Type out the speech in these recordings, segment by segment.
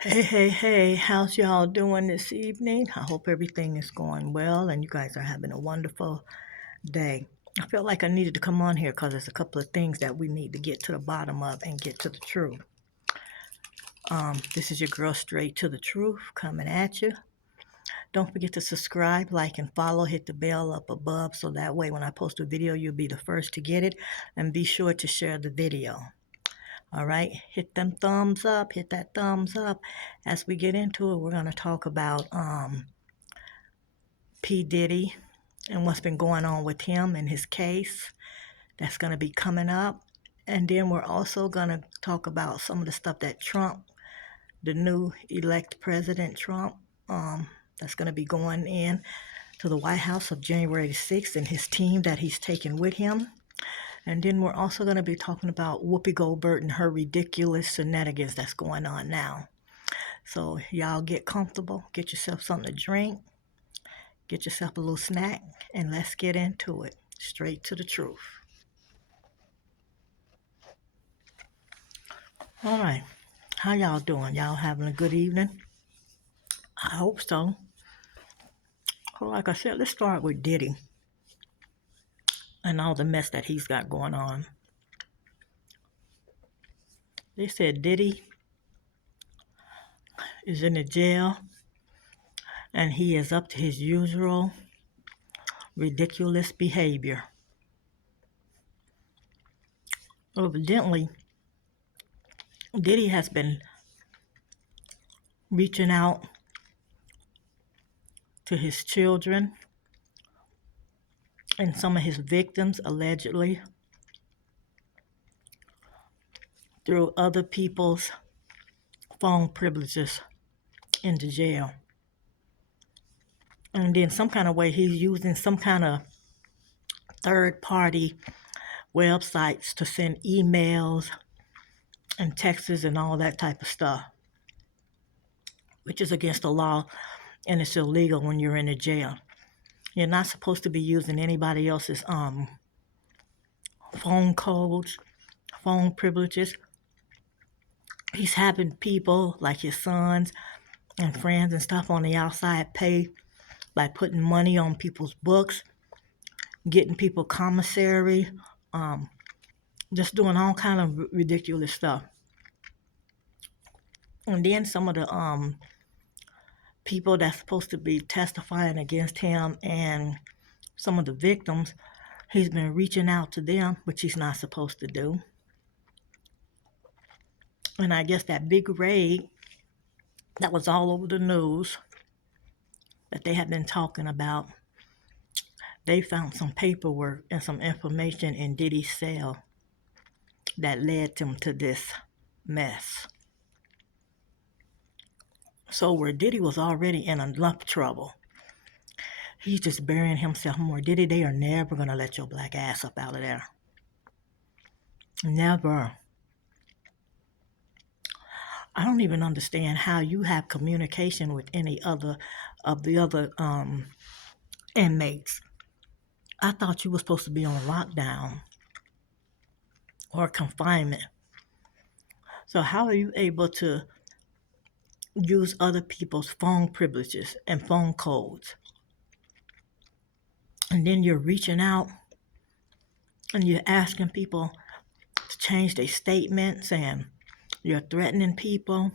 Hey, how's y'all doing this evening? I hope everything is going well and you guys are having a wonderful day. I felt like I needed to come on here because there's a couple of things that we need to get to the bottom of and get to the truth. This is your girl Straight to the Truth coming at you. Don't forget to subscribe, like, and follow. Hit the bell up above so that way when I post a video, you'll be the first to get it. And be sure to share the video. All right, hit them thumbs up, hit that thumbs up. As we get into it, we're going to talk about P. Diddy and what's been going on with him and his case. That's going to be coming up. And then we're also going to talk about some of the stuff that Trump, the new elect President Trump, that's going to be going in to the White House of January 6th and his team that he's taken with him. And then we're also going to be talking about Whoopi Goldberg and her ridiculous shenanigans that's going on now. So y'all get comfortable, get yourself something to drink, get yourself a little snack, and let's get into it. Straight to the truth. All right, how y'all doing? Y'all having a good evening? I hope so. Well, like I said, let's start with Diddy and all the mess that he's got going on. They said Diddy is in the jail and he is up to his usual ridiculous behavior. Evidently, Diddy has been reaching out to his children and some of his victims, allegedly, through other people's phone privileges in the jail. And then some kind of way he's using some kind of third-party websites to send emails and texts and all that type of stuff, which is against the law and it's illegal when you're in a jail. You're not supposed to be using anybody else's phone codes, phone privileges. He's having people like his sons and friends and stuff on the outside pay by putting money on people's books, getting people commissary, just doing all kind of ridiculous stuff. And then some of the people that's supposed to be testifying against him and some of the victims, he's been reaching out to them, which he's not supposed to do. And I guess that big raid that was all over the news that they have been talking about, they found some paperwork and some information in Diddy's cell that led them to this mess. So where Diddy was already in enough trouble, he's just burying himself more. Diddy, they are never going to let your black ass up out of there. Never. I don't even understand how you have communication with any other of the other inmates. I thought you were supposed to be on lockdown or confinement. So how are you able to use other people's phone privileges and phone codes? And then you're reaching out and you're asking people to change their statements and you're threatening people.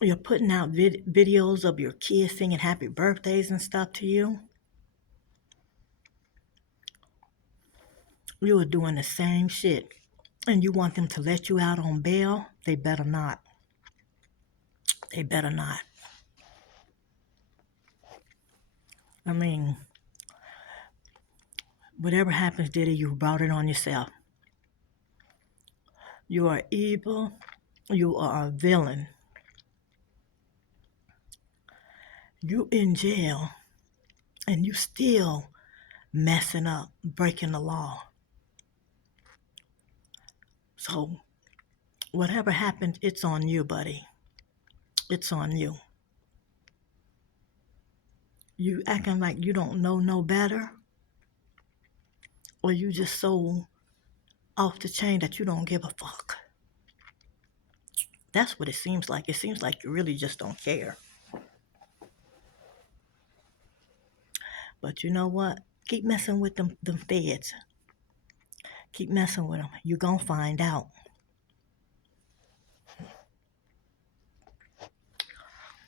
You're putting out videos of your kids singing happy birthdays and stuff to you. You are doing the same shit. And you want them to let you out on bail? They better not. They better not. I mean, whatever happens, Diddy, you brought it on yourself. You are evil. You are a villain. You in jail and you still messing up, breaking the law. So whatever happens, it's on you, buddy. It's on you. You acting like you don't know no better, or you just so off the chain that you don't give a fuck. That's what it seems like. It seems like you really just don't care. But you know what? Keep messing with them feds. Keep messing with them. You're going to find out.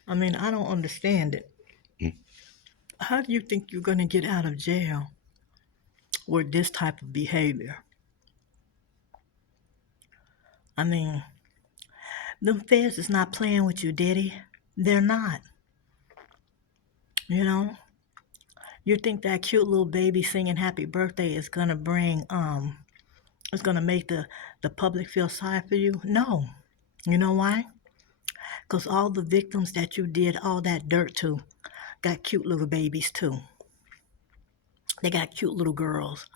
I mean, I don't understand it. How do you think you're going to get out of jail with this type of behavior? I mean, them feds is not playing with you, Diddy. They're not. You know? You think that cute little baby singing happy birthday is going to it's going to make the public feel sorry for you? No. You know why? Because all the victims that you did all that dirt to got cute little babies too. They got cute little girls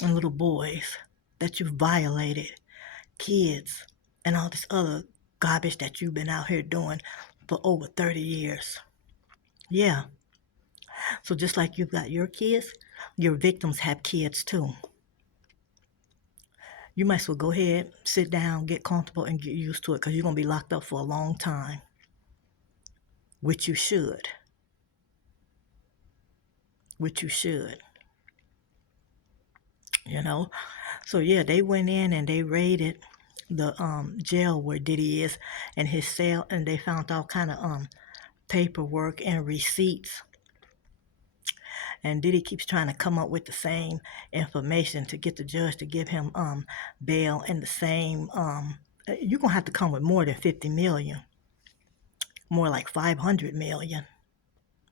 and little boys that you violated, kids, and all this other garbage that you've been out here doing for over 30 years. Yeah. So just like you've got your kids, your victims have kids too. You might as well go ahead, sit down, get comfortable, and get used to it because you're going to be locked up for a long time, which you should. Which you should. You know? So, yeah, they went in and they raided the jail where Diddy is and his cell, and they found all kind of paperwork and receipts. And Diddy keeps trying to come up with the same information to get the judge to give him bail and the same. You're gonna have to come with more than 50 million, more like 500 million.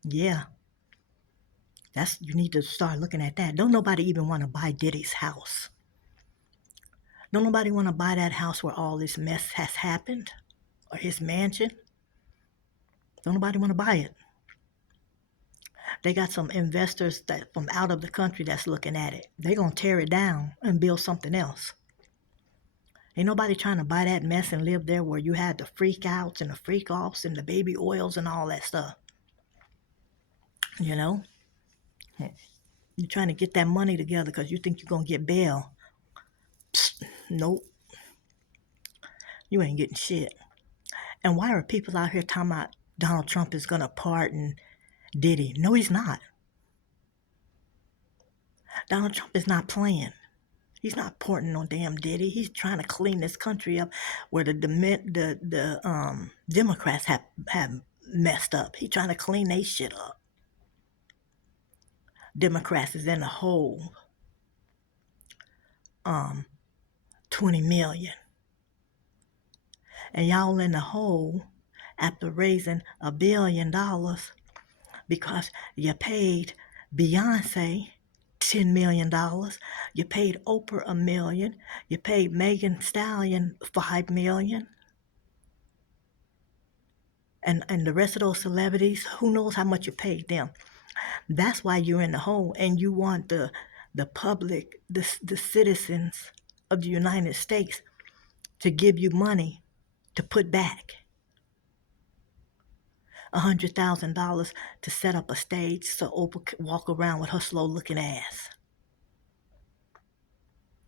Yeah, you need to start looking at that. Don't nobody even want to buy Diddy's house. Don't nobody want to buy that house where all this mess has happened, or his mansion. Don't nobody want to buy it. They got some investors that from out of the country that's looking at it. They're gonna tear it down and build something else. Ain't nobody trying to buy that mess and live there where you had the freak outs and the freak offs and the baby oils and all that stuff. You know? You're trying to get that money together because you think you're going to get bail. Psst, nope. You ain't getting shit. And why are people out here talking about Donald Trump is going to pardon Diddy? No, he's not. Donald Trump is not playing. He's not pardoning no damn Diddy. He's trying to clean this country up where the Democrats have messed up. He's trying to clean their shit up. Democrats is in the hole 20 million. And y'all in the hole after raising $1 billion because you paid Beyonce $10 million. You paid Oprah $1 million. You paid Megan Thee Stallion $5 million. And the rest of those celebrities, who knows how much you paid them. That's why you're in the hole, and you want the public, the citizens of the United States to give you money to put back. $100,000 to set up a stage so Oprah could walk around with her slow-looking ass.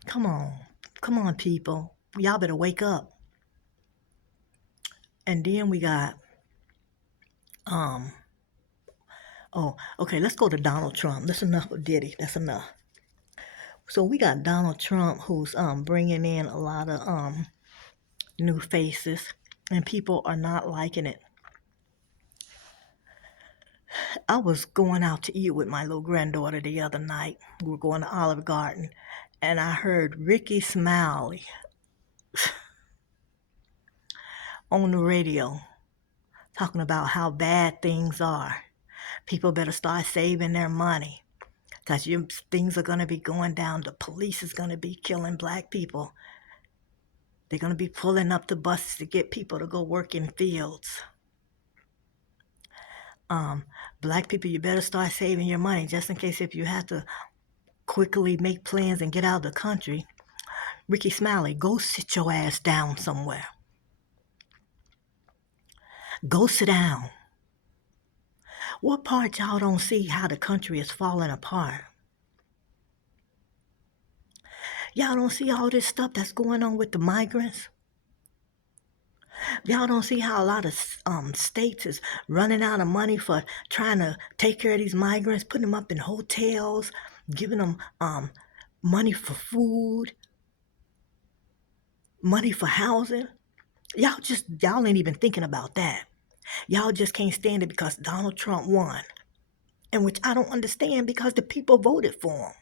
Come on, people. Y'all better wake up. And then we got, okay, let's go to Donald Trump. That's enough of Diddy. That's enough. So we got Donald Trump who's bringing in a lot of new faces, and people are not liking it. I was going out to eat with my little granddaughter the other night. We were going to Olive Garden, and I heard Ricky Smiley on the radio talking about how bad things are. People better start saving their money because things are going to be going down. The police is going to be killing black people. They're going to be pulling up the buses to get people to go work in fields. Black people, you better start saving your money just in case if you have to quickly make plans and get out of the country. Ricky Smiley, go sit your ass down somewhere. Go sit down. What part y'all don't see how the country is falling apart? Y'all don't see all this stuff that's going on with the migrants? Y'all don't see how a lot of states is running out of money for trying to take care of these migrants, putting them up in hotels, giving them money for food, money for housing. Y'all ain't even thinking about that. Y'all just can't stand it because Donald Trump won, and which I don't understand because the people voted for him.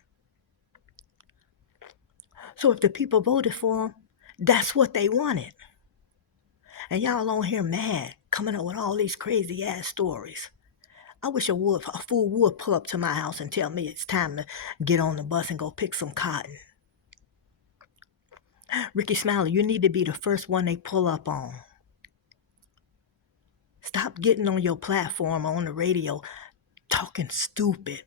So if the people voted for him, that's what they wanted. And y'all on here mad, coming up with all these crazy ass stories. I wish a fool would pull up to my house and tell me it's time to get on the bus and go pick some cotton. Ricky Smiley, you need to be the first one they pull up on. Stop getting on your platform or on the radio talking stupid.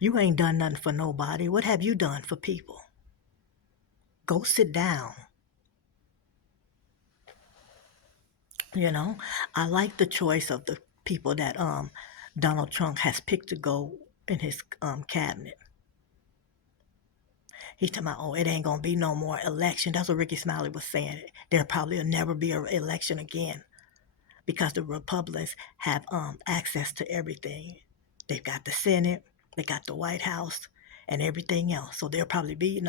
You ain't done nothing for nobody. What have you done for people? Go sit down. You know, I like the choice of the people that Donald Trump has picked to go in his cabinet. He's talking about, oh, it ain't gonna be no more election. That's what Ricky Smiley was saying. There probably will never be an election again because the Republicans have access to everything. They've got the Senate, they got the White House, and everything else. So there'll probably be,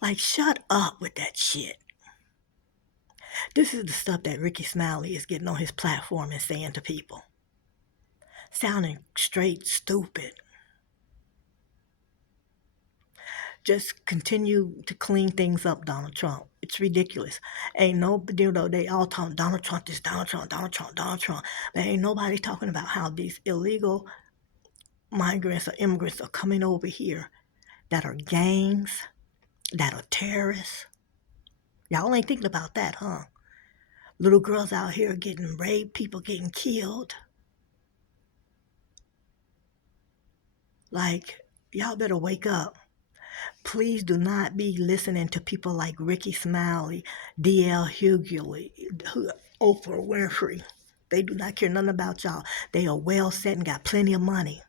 like, shut up with that shit. This is the stuff that Ricky Smiley is getting on his platform and saying to people. Sounding straight stupid. Just continue to clean things up, Donald Trump. It's ridiculous. Ain't no, they all talking Donald Trump this, Donald Trump, Donald Trump, Donald Trump. But ain't nobody talking about how these illegal migrants or immigrants are coming over here that are gangs, that are terrorists. Y'all ain't thinking about that, huh? Little girls out here getting raped, people getting killed. Like, y'all better wake up. Please do not be listening to people like Ricky Smiley, D.L. Hughley, Oprah Winfrey. They do not care nothing about y'all. They are well set and got plenty of money.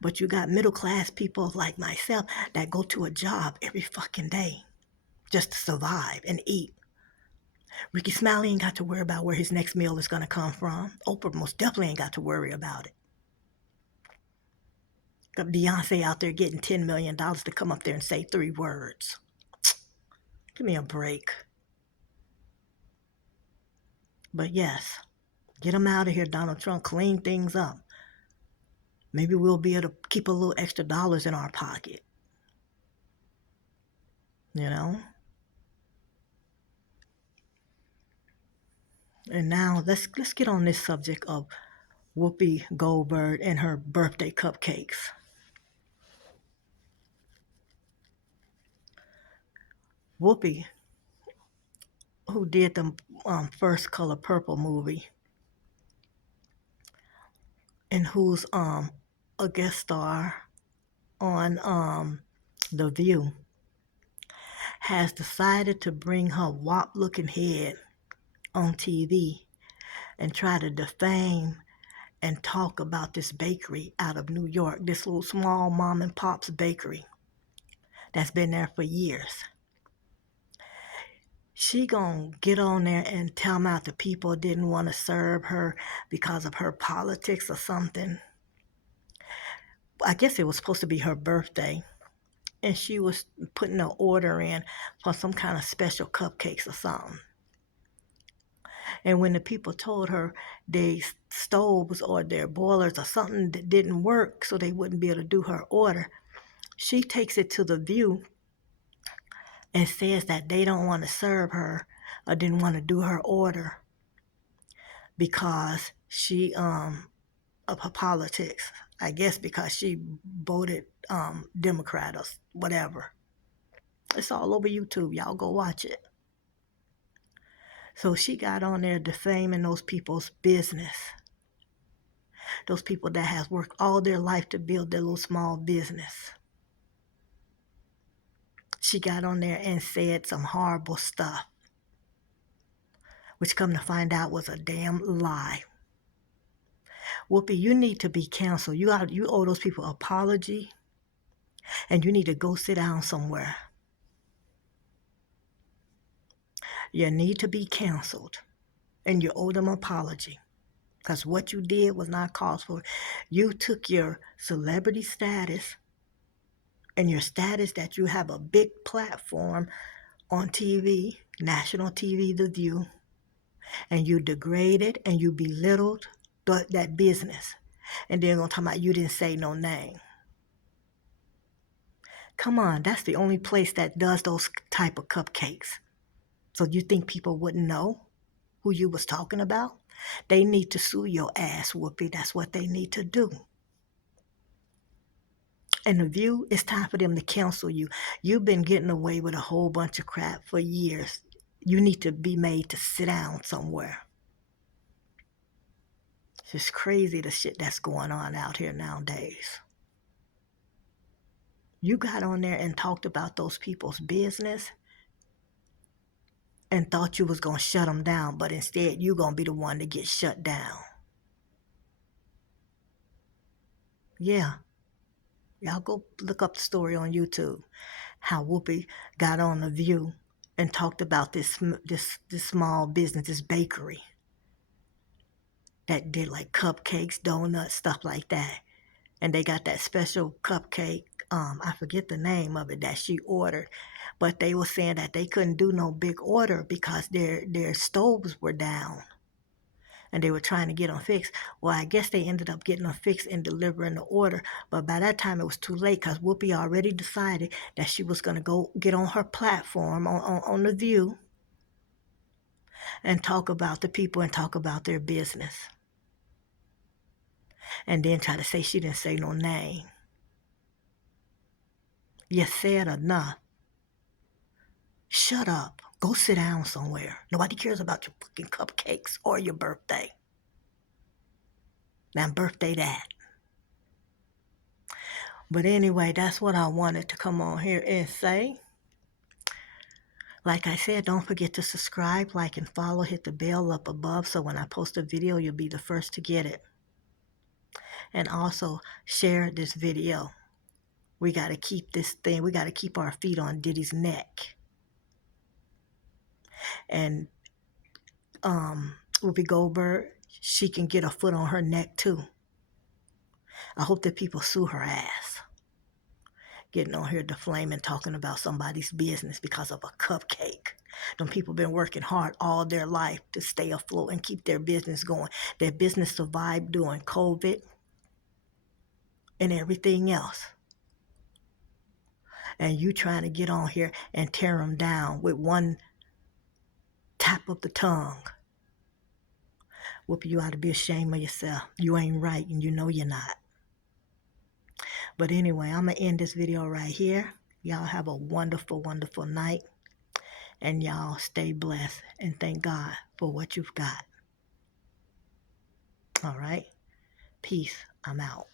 But you got middle class people like myself that go to a job every fucking day just to survive and eat. Ricky Smiley ain't got to worry about where his next meal is going to come from. Oprah most definitely ain't got to worry about it. Got Beyonce out there getting $10 million to come up there and say 3 words. Give me a break. But yes, get him out of here, Donald Trump. Clean things up. Maybe we'll be able to keep a little extra dollars in our pocket. You know? And now let's get on this subject of Whoopi Goldberg and her birthday cupcakes. Whoopi, who did the first Color Purple movie, and who's a guest star on The View, has decided to bring her wop-looking head on TV and try to defame and talk about this bakery out of New York, this little small mom and pop's bakery that's been there for years. She gonna get on there and tell them out the people didn't want to serve her because of her politics or something. I guess it was supposed to be her birthday, and she was putting an order in for some kind of special cupcakes or something. And when the people told her their stoves or their boilers or something that didn't work so they wouldn't be able to do her order, she takes it to The View and says that they don't want to serve her or didn't want to do her order because she of her politics. I guess because she voted Democrat or whatever. It's all over YouTube. Y'all go watch it. So she got on there defaming those people's business. Those people that has worked all their life to build their little small business. She got on there and said some horrible stuff, which come to find out was a damn lie. Whoopi, you need to be canceled. You owe those people an apology, and you need to go sit down somewhere. You need to be canceled, and you owe them an apology. Because what you did was not called for. You took your celebrity status and your status that you have a big platform on TV, national TV, The View, and you degraded and you belittled that business. And then gonna talk about you didn't say no name. Come on, that's the only place that does those type of cupcakes. So you think people wouldn't know who you was talking about? They need to sue your ass, Whoopi. That's what they need to do. And The View, it's time for them to cancel you. You've been getting away with a whole bunch of crap for years. You need to be made to sit down somewhere. It's just crazy the shit that's going on out here nowadays. You got on there and talked about those people's business and thought you was going to shut them down, but instead you going to be the one to get shut down. Yeah. Y'all go look up the story on YouTube, how Whoopi got on The View and talked about this small business, this bakery that did like cupcakes, donuts, stuff like that. And they got that special cupcake, I forget the name of it, that she ordered. But they were saying that they couldn't do no big order because their stoves were down. And they were trying to get them fixed. Well, I guess they ended up getting them fixed and delivering the order. But by that time, it was too late because Whoopi already decided that she was going to go get on her platform on The View and talk about the people and talk about their business. And then try to say she didn't say no name. You said enough. Shut up. Go sit down somewhere. Nobody cares about your fucking cupcakes or your birthday. Now, birthday that. But anyway, that's what I wanted to come on here and say. Like I said, don't forget to subscribe, like, and follow. Hit the bell up above so when I post a video, you'll be the first to get it. And also, share this video. We got to keep this thing, we got to keep our feet on Diddy's neck. And Whoopi Goldberg, she can get a foot on her neck too. I hope that people sue her ass. Getting on here defaming, talking about somebody's business because of a cupcake. Them people been working hard all their life to stay afloat and keep their business going. Their business survived during COVID and everything else. And you trying to get on here and tear them down with one tap of the tongue. Whoopi, you ought to be ashamed of yourself. You ain't right and you know you're not. But anyway, I'm going to end this video right here. Y'all have a wonderful, wonderful night. And y'all stay blessed and thank God for what you've got. All right? Peace. I'm out.